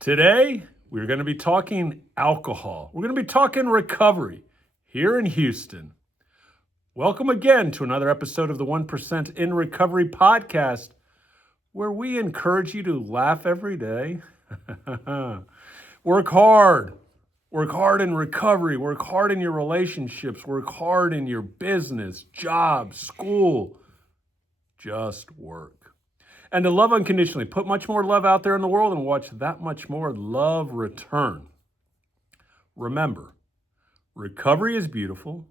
Today, we're going to be talking alcohol. We're going to be talking recovery here in Houston. Welcome again to another episode of the 1% in Recovery podcast, where we encourage you to laugh every day. Work hard. Work hard in recovery. Work hard in your relationships. Work hard in your business, job, school. Just work. And to love unconditionally. Put much more love out there in the world and watch that much more love return. Remember, recovery is beautiful.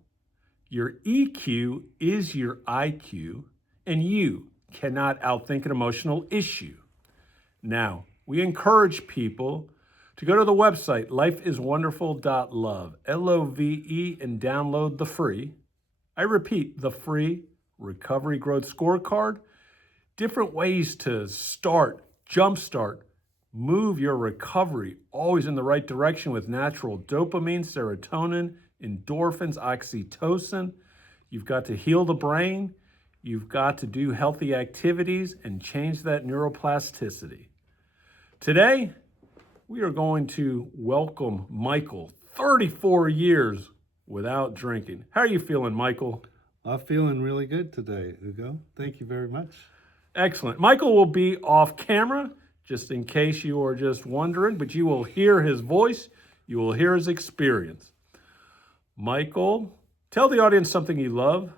Your EQ is your IQ, and you cannot outthink an emotional issue. Now, we encourage people to go to the website, lifeiswonderful.love, L-O-V-E, and download the free, I repeat, the free Recovery Growth Scorecard. Different ways to start, jumpstart, move your recovery always in the right direction with natural dopamine, serotonin, endorphins, oxytocin. You've got to heal the brain. You've got to do healthy activities and change that neuroplasticity. Today, we are going to welcome Michael, 34 years without drinking. How are you feeling, Michael? I'm feeling really good today, Hugo. Thank you very much. Excellent. Michael will be off camera, just in case you are just wondering, but you will hear his voice. You will hear his experience. Michael, tell the audience something you love.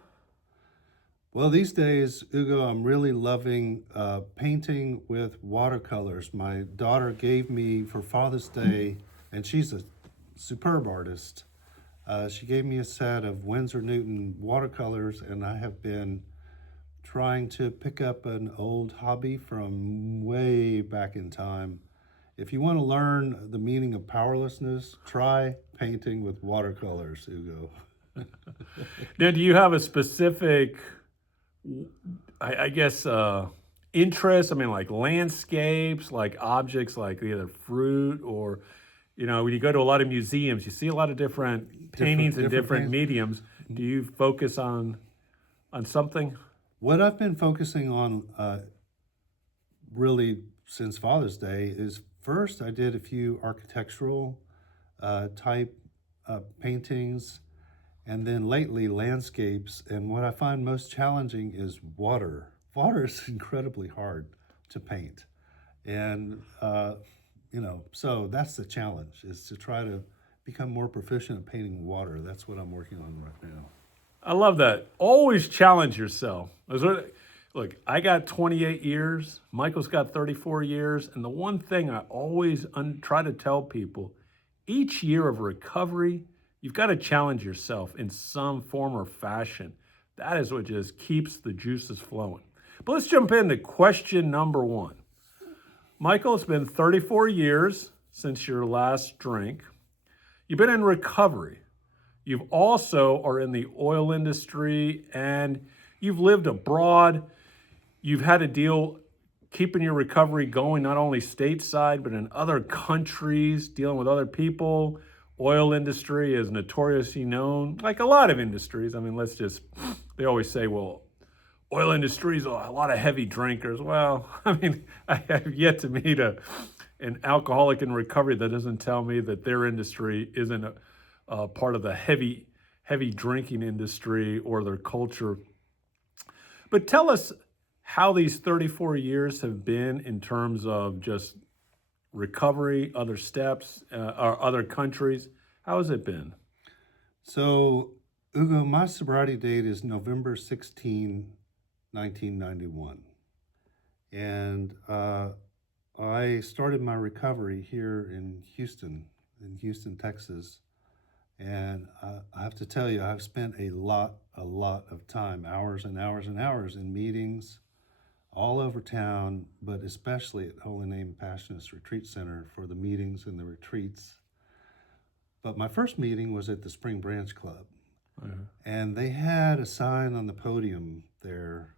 Well, these days, Hugo, I'm really loving painting with watercolors. My daughter gave me for Father's Day, and she's a superb artist. She gave me a set of Winsor Newton watercolors, and I have been trying to pick up an old hobby from way back in time. If you want to learn the meaning of powerlessness, try painting with watercolors, Hugo. Now, do you have a specific, interest? I mean, like landscapes, like objects, like either fruit or, when you go to a lot of museums, you see a lot of different paintings and different mediums. Do you focus on something? What I've been focusing on really since Father's Day is first I did a few architectural type paintings, and then lately landscapes. And what I find most challenging is water. Water is incredibly hard to paint. And, so that's the challenge, is to try to become more proficient at painting water. That's what I'm working on right now. I love that. Always challenge yourself. Look, I got 28 years. Michael's got 34 years. And the one thing I always try to tell people, each year of recovery, you've got to challenge yourself in some form or fashion. That is what just keeps the juices flowing. But let's jump into question number one. Michael, it's been 34 years since your last drink. You've been in recovery. You've also are in the oil industry, and you've lived abroad. You've had to deal keeping your recovery going, not only stateside, but in other countries, dealing with other people. Oil industry is notoriously known, like a lot of industries. I mean, they always say, well, oil industry is a lot of heavy drinkers. Well, I mean, I have yet to meet an alcoholic in recovery that doesn't tell me that their industry isn't part of the heavy drinking industry or their culture. But tell us how these 34 years have been in terms of just recovery, other steps, or other countries. How has it been? So, Hugo, my sobriety date is November 16, 1991. And I started my recovery here in Houston, Texas. And I have to tell you, I've spent a lot of time, hours and hours and hours in meetings all over town, but especially at Holy Name Passionist Retreat Center for the meetings and the retreats. But my first meeting was at the Spring Branch Club. Mm-hmm. And they had a sign on the podium there,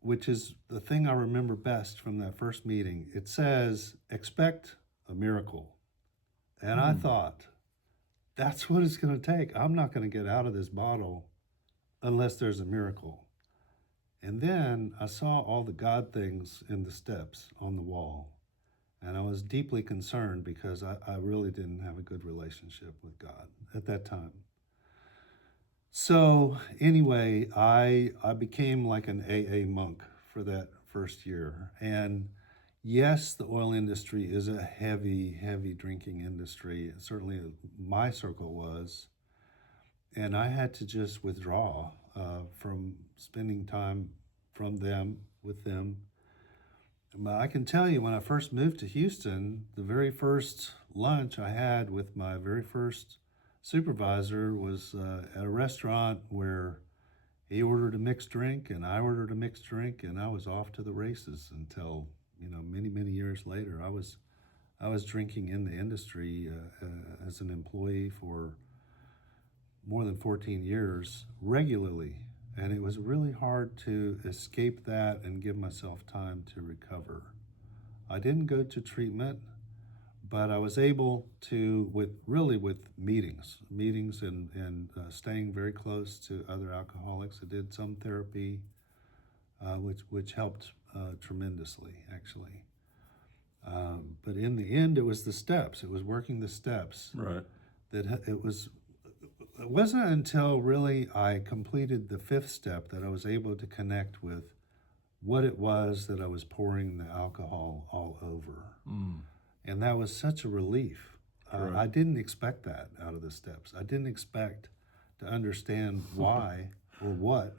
which is the thing I remember best from that first meeting. It says, "Expect a miracle." And I thought, that's what it's going to take. I'm not going to get out of this bottle unless there's a miracle. And then I saw all the God things in the steps on the wall. And I was deeply concerned because I really didn't have a good relationship with God at that time. So anyway, I became like an AA monk for that first year. And yes, the oil industry is a heavy drinking industry. Certainly my circle was. And I had to just withdraw from spending time with them. But I can tell you, when I first moved to Houston, the very first lunch I had with my very first supervisor was at a restaurant where he ordered a mixed drink and I ordered a mixed drink, and I was off to the races until, many years later. I was drinking in the industry as an employee for more than 14 years regularly, and it was really hard to escape that and give myself time to recover. I didn't go to treatment, but I was able to, with meetings and staying very close to other alcoholics. I did some therapy, which helped tremendously, actually. But in the end, it was the steps. It was working the steps. Right. It wasn't until really I completed the fifth step that I was able to connect with what it was that I was pouring the alcohol all over. Mm. And that was such a relief. Right. I didn't expect that out of the steps. I didn't expect to understand why or what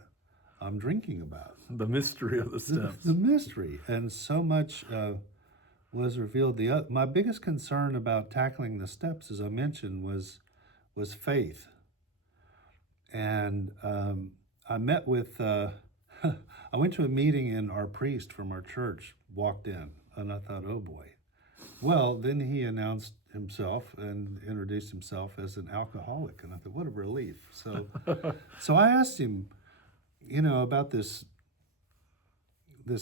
I'm drinking about. The mystery of the steps. The mystery. And so much was revealed. My biggest concern about tackling the steps, as I mentioned, was faith. And I met with, I went to a meeting and our priest from our church walked in, and I thought, oh boy. Well, then he announced himself and introduced himself as an alcoholic, and I thought, what a relief. So I asked him, about this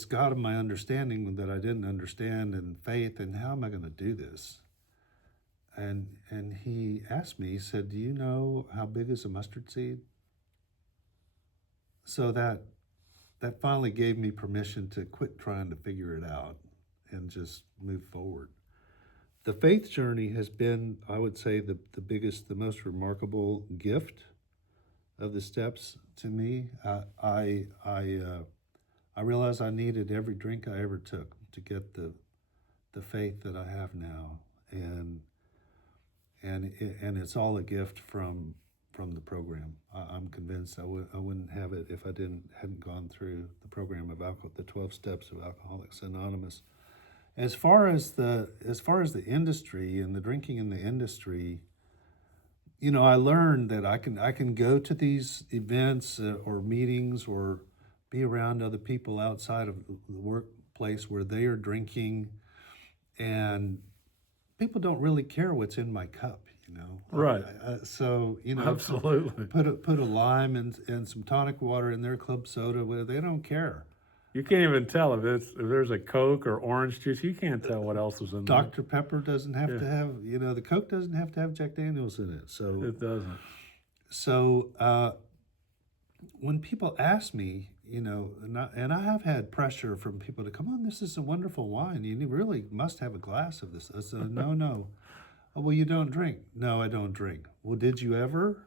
God of my understanding that I didn't understand, and faith, and how am I going to do this? And he asked me, he said, do you know how big is a mustard seed? So that finally gave me permission to quit trying to figure it out and just move forward. The faith journey has been, I would say, the biggest, the most remarkable gift of the steps to me. I realized I needed every drink I ever took to get the faith that I have now, and it's all a gift from the program. I'm convinced I wouldn't have it if I hadn't gone through the program of the 12 steps of Alcoholics Anonymous. As far as the industry and the drinking in the industry, I learned that I can go to these events or meetings or be around other people outside of the workplace where they are drinking, and people don't really care what's in my cup, Right. So Absolutely. Put a lime and some tonic water in their club soda. Where they don't care. You can't even tell if there's a Coke or orange juice. You can't tell what else is in there. Dr. Pepper doesn't have to have, the Coke doesn't have to have Jack Daniels in it. So it doesn't. So when people ask me, and I have had pressure from people to come on, this is a wonderful wine. You really must have a glass of this. I said, no. Oh, well, you don't drink. No, I don't drink. Well, did you ever?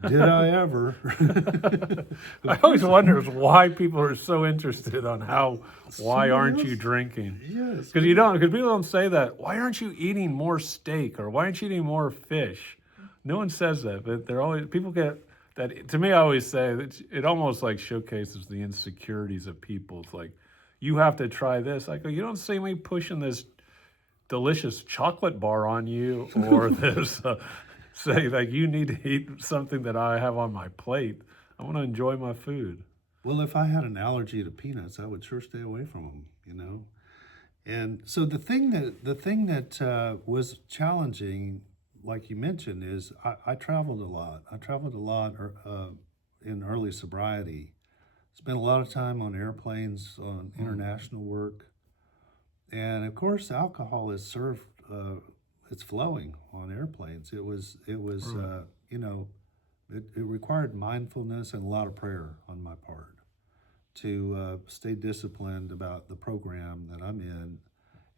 Did I ever? I always wonder why people are so interested on why aren't you drinking? Yes. Because people don't say that. Why aren't you eating more steak, or why aren't you eating more fish? No one says that, but people get that. To me, I always say that it almost like showcases the insecurities of people. It's like, you have to try this. I go, you don't see me pushing this delicious chocolate bar on you, or this say like you need to eat something that I have on my plate. I want to enjoy my food. Well, if I had an allergy to peanuts, I would sure stay away from them, And so the thing that was challenging, like you mentioned, is I traveled a lot. I traveled a lot in early sobriety. Spent a lot of time on airplanes, on international work. And of course, alcohol is served, it's flowing on airplanes. It required mindfulness and a lot of prayer on my part to stay disciplined about the program that I'm in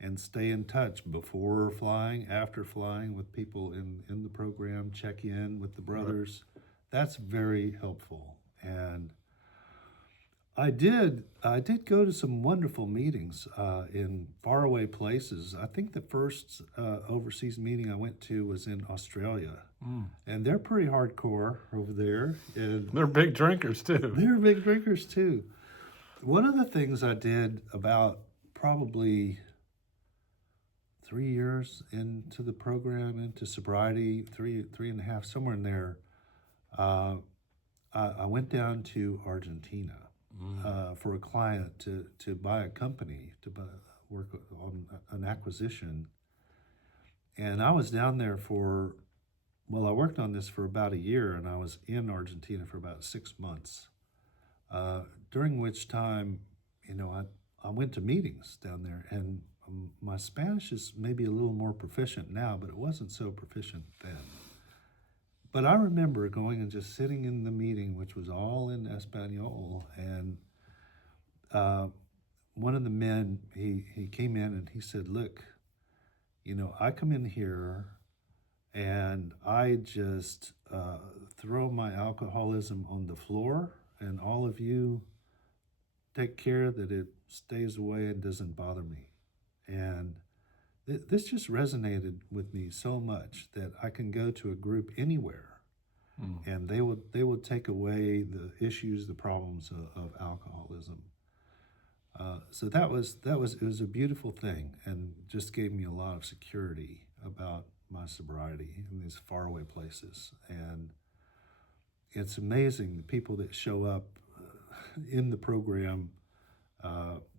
and stay in touch before flying, after flying, with people in the program, check in with the brothers. That's very helpful. And I did go to some wonderful meetings in faraway places. I think the first overseas meeting I went to was in Australia. And they're pretty hardcore over there. And They're big drinkers too. they're big drinkers too. One of the things I did about probably 3 years into the program, into sobriety, three and a half, somewhere in there, I went down to Argentina for a client to buy a company, work on an acquisition. And I was down there I worked on this for about a year, and I was in Argentina for about 6 months, during which time, I went to meetings down there, and my Spanish is maybe a little more proficient now, but it wasn't so proficient then. But I remember going and just sitting in the meeting, which was all in Espanol, and one of the men, he came in and he said, "Look, I come in here and I just throw my alcoholism on the floor, and all of you take care that it stays away and doesn't bother me." And this just resonated with me so much that I can go to a group anywhere, and they would take away the issues, the problems of alcoholism. So it was a beautiful thing, and just gave me a lot of security about my sobriety in these faraway places. And it's amazing the people that show up in the program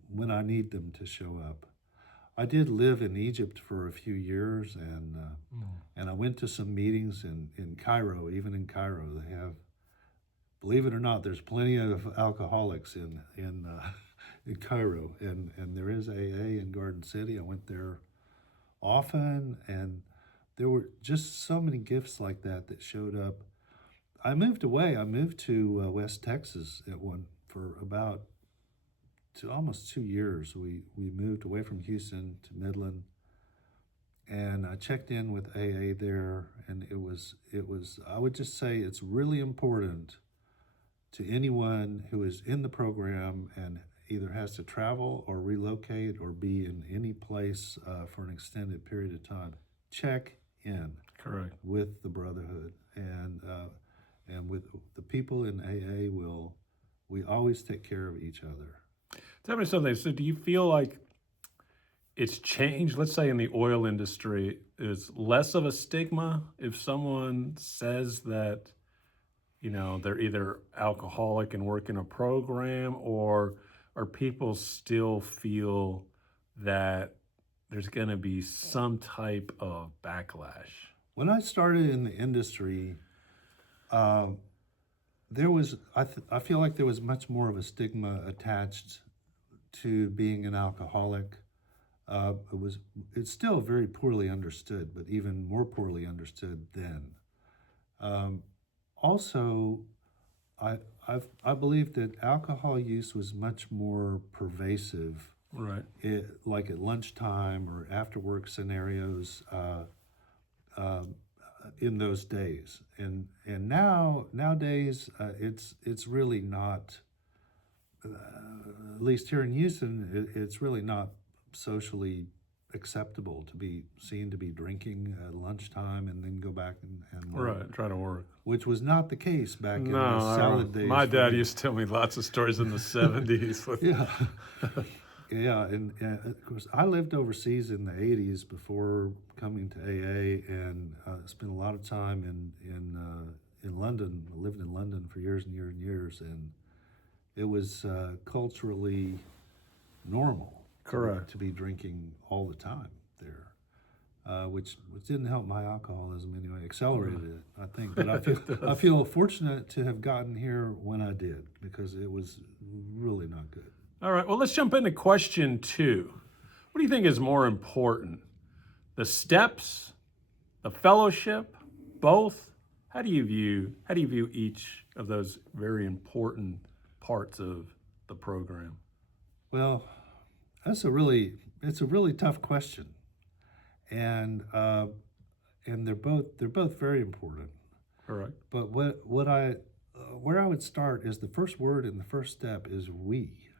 when I need them to show up. I did live in Egypt for a few years, and I went to some meetings in Cairo. Even in Cairo, they have, believe it or not, there's plenty of alcoholics in Cairo, and there is AA in Garden City. I went there often, and there were just so many gifts like that showed up. I moved away. I moved to West Texas for about almost 2 years. We moved away from Houston to Midland, and I checked in with AA there, and it was I would just say it's really important to anyone who is in the program and either has to travel or relocate or be in any place for an extended period of time. Check in. Correct. With the brotherhood, and with the people in AA. We always take care of each other. Tell me something. So do you feel like it's changed? Let's say in the oil industry, it's less of a stigma if someone says that, they're either alcoholic and work in a program, or people still feel that there's going to be some type of backlash? When I started in the industry, there was, I feel like there was much more of a stigma attached to being an alcoholic. It's still very poorly understood, but even more poorly understood then. Also, I believe that alcohol use was much more pervasive, right? Like at lunchtime or after work scenarios in those days, and nowadays it's really not. At least here in Houston, it's really not socially acceptable to be seen to be drinking at lunchtime and then go back and work. Right, try to work. Which was not the case back in the salad days. My dad used to tell me lots of stories in the 70s. Yeah. Yeah, and of course, I lived overseas in the 80s before coming to AA, and spent a lot of time in London. I lived in London for years and years and years, and it was culturally normal. Correct. To be drinking all the time there, which didn't help my alcoholism anyway. Accelerated it, I think. But I feel fortunate to have gotten here when I did, because it was really not good. All right. Well, let's jump into question 2. What do you think is more important? The steps, the fellowship, both? How do you view each of those very important parts of the program? Well, that's a really it's a really tough question, and they're both very important. Correct. But what I where I would start is the first word in the first step is we.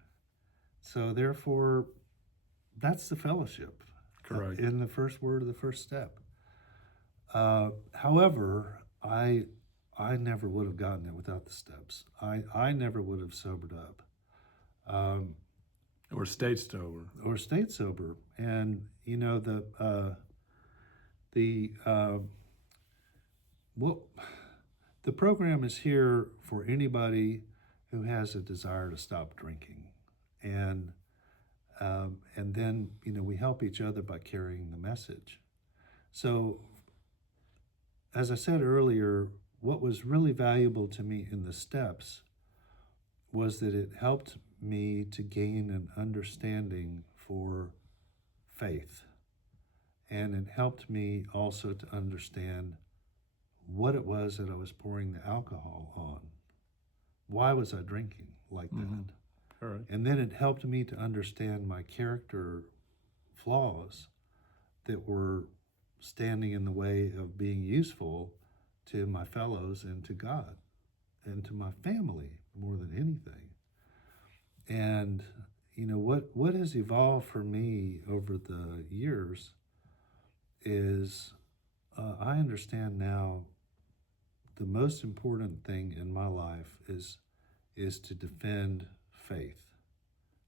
So therefore, that's the fellowship. Correct. In the first word of the first step. However, I never would have gotten it without the steps. I never would have sobered up. Or stayed sober. Or stayed sober. And you know what the program is here for anybody who has a desire to stop drinking, and then we help each other by carrying the message. So, as I said earlier, what was really valuable to me in the steps was that it helped me to gain an understanding for faith. And it helped me also to understand what it was that I was pouring the alcohol on. Why was I drinking like that? All right. And then it helped me to understand my character flaws that were standing in the way of being useful to my fellows and to God and to my family more than anything. And what has evolved for me over the years is I understand now the most important thing in my life is to defend faith.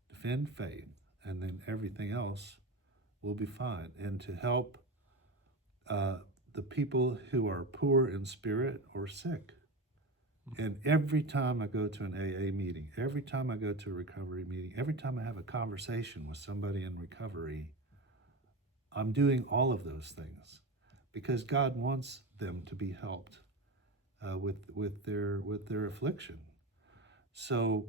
Defend faith, and then everything else will be fine. And to help the people who are poor in spirit or sick. And every time I go to an AA meeting, every time I go to a recovery meeting, every time I have a conversation with somebody in recovery, I'm doing all of those things because God wants them to be helped with their affliction. So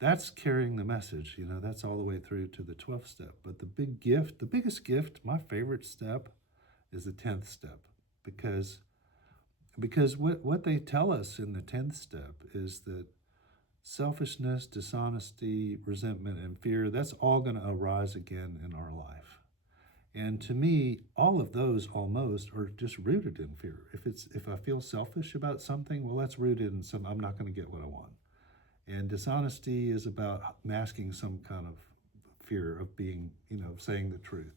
that's carrying the message. That's all the way through to the 12th step. But the biggest gift, my favorite step, is the 10th step, because what they tell us in the 10th step is that selfishness, dishonesty, resentment, and fear, that's all going to arise again in our life. And to me, all of those almost are just rooted in fear. If I feel selfish about something, well, that's rooted in I'm not going to get what I want. And dishonesty is about masking some kind of fear of being, saying the truth.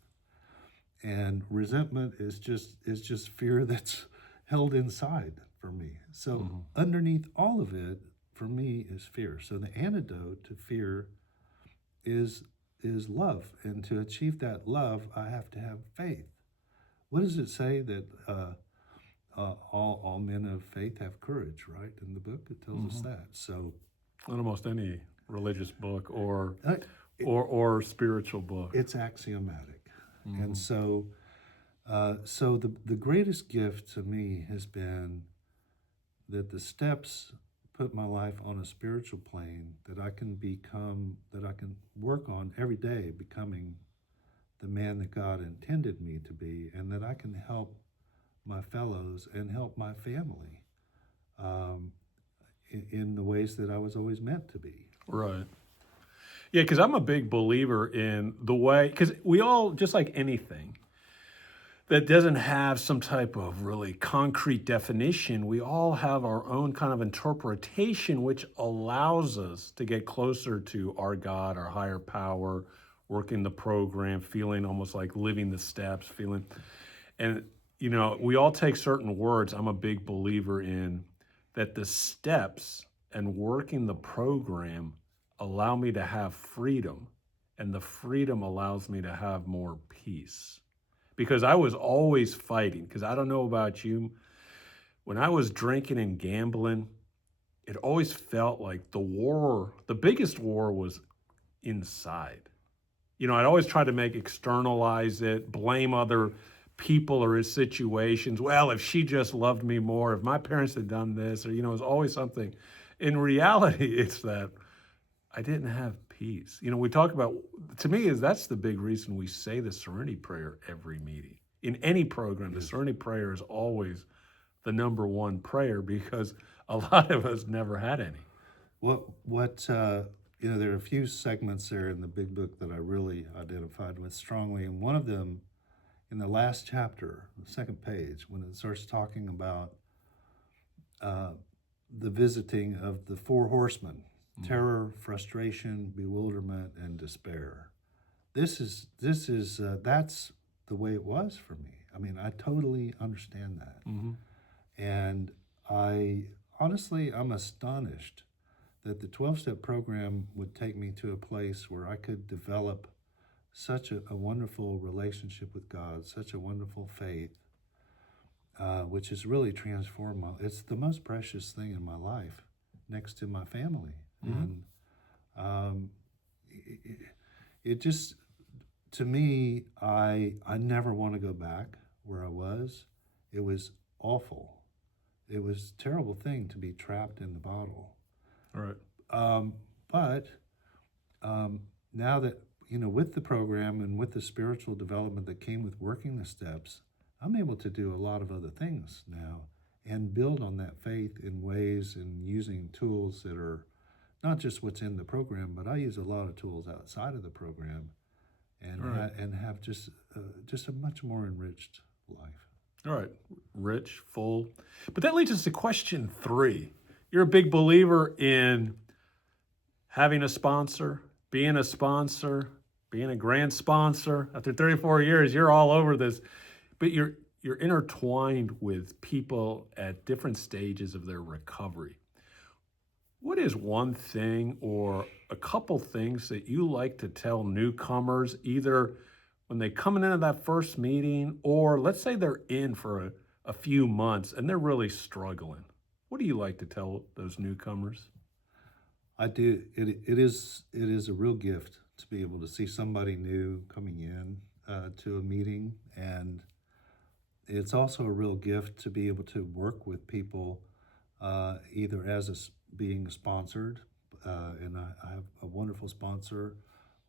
And resentment is just fear that's held inside for me. So underneath all of it, for me, is fear. So the antidote to fear is love. And to achieve that love, I have to have faith. What does it say that all men of faith have courage, right? In the book, it tells us that. So almost any religious book or spiritual book. It's axiomatic. And so the greatest gift to me has been that the steps put my life on a spiritual plane that I can work on every day, becoming the man that God intended me to be, and that I can help my fellows and help my family in the ways that I was always meant to be. Right. Yeah, because I'm a big believer in the way, because we all, just like anything that doesn't have some type of really concrete definition, we all have our own kind of interpretation, which allows us to get closer to our God, our higher power, working the program, feeling almost like living the steps, feeling. And, we all take certain words. I'm a big believer in that the steps and working the program allow me to have freedom, and the freedom allows me to have more peace. Because I was always fighting, because I don't know about you, when I was drinking and gambling, it always felt like the biggest war was inside. I'd always try to externalize it, blame other people or his situations. Well, if she just loved me more, if my parents had done this, or, it was always something. In reality, it's that I didn't have peace. We talk about, to me, that's the big reason we say the Serenity Prayer every meeting. In any program, the Serenity Prayer is always the number one prayer because a lot of us never had any. What there are a few segments there in the big book that I really identified with strongly. And one of them, in the last chapter, the second page, when it starts talking about the visiting of the four horsemen, terror, frustration, bewilderment, and despair. That's the way it was for me. I mean, I totally understand that. And I'm astonished that the 12-step program would take me to a place where I could develop such a wonderful relationship with God, such a wonderful faith, which has really transformed it's the most precious thing in my life next to my family. And it just, to me, I never want to go back where I was. It was awful. It was a terrible thing to be trapped in the bottle. All right. But now that, with the program and with the spiritual development that came with working the steps, I'm able to do a lot of other things now and build on that faith in ways and using tools that are not just what's in the program, but I use a lot of tools outside of the program and and have just a much more enriched life. All right. Rich, full. But that leads us to question 3. You're a big believer in having a sponsor, being a grand sponsor. After 34 years, you're all over this. But you're intertwined with people at different stages of their recovery. What is one thing or a couple things that you like to tell newcomers, either when they come into that first meeting, or let's say they're in for a few months and they're really struggling? What do you like to tell those newcomers? I do. It is a real gift to be able to see somebody new coming in to a meeting, and it's also a real gift to be able to work with people either as being sponsored, and I have a wonderful sponsor,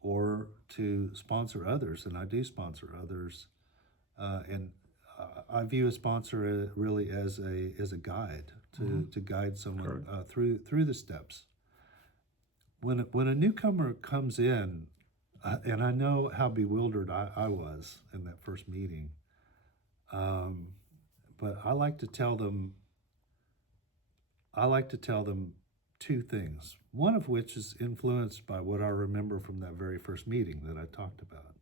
or to sponsor others, and I do sponsor others, and I view a sponsor really as a guide to guide someone through the steps. When a newcomer comes in, and I know how bewildered I was in that first meeting, but I like to tell them 2 things, one of which is influenced by what I remember from that very first meeting that I talked about.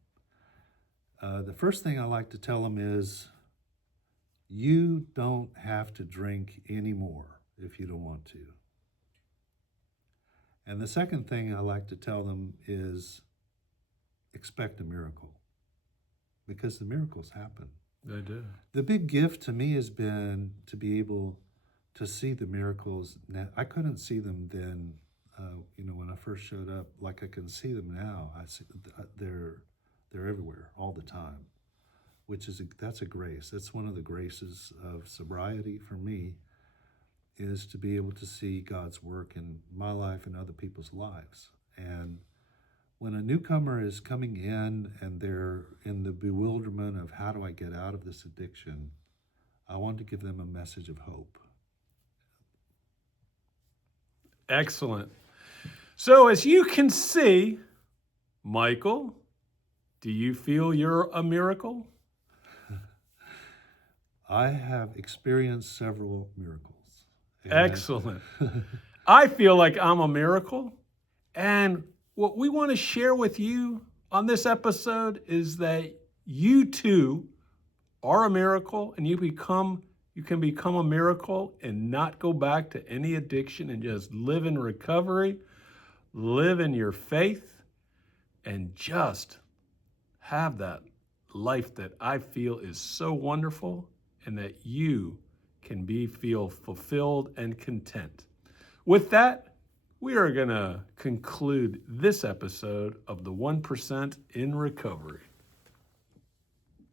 The first thing I like to tell them is, you don't have to drink anymore if you don't want to. And the second thing I like to tell them is, expect a miracle, because the miracles happen. They do. The big gift to me has been to be able to see the miracles. Now, I couldn't see them then, when I first showed up, like I can see them now. I see they're everywhere all the time, that's a grace. That's one of the graces of sobriety for me, is to be able to see God's work in my life and other people's lives. And when a newcomer is coming in and they're in the bewilderment of how do I get out of this addiction, I want to give them a message of hope. Excellent. So as you can see, Michael, do you feel you're a miracle? I have experienced several miracles. Excellent. I feel like I'm a miracle. And what we want to share with you on this episode is that you too are a miracle, and you can become a miracle and not go back to any addiction and just live in recovery, live in your faith, and just have that life that I feel is so wonderful, and that you can feel fulfilled and content. With that, we are going to conclude this episode of the 1% in Recovery.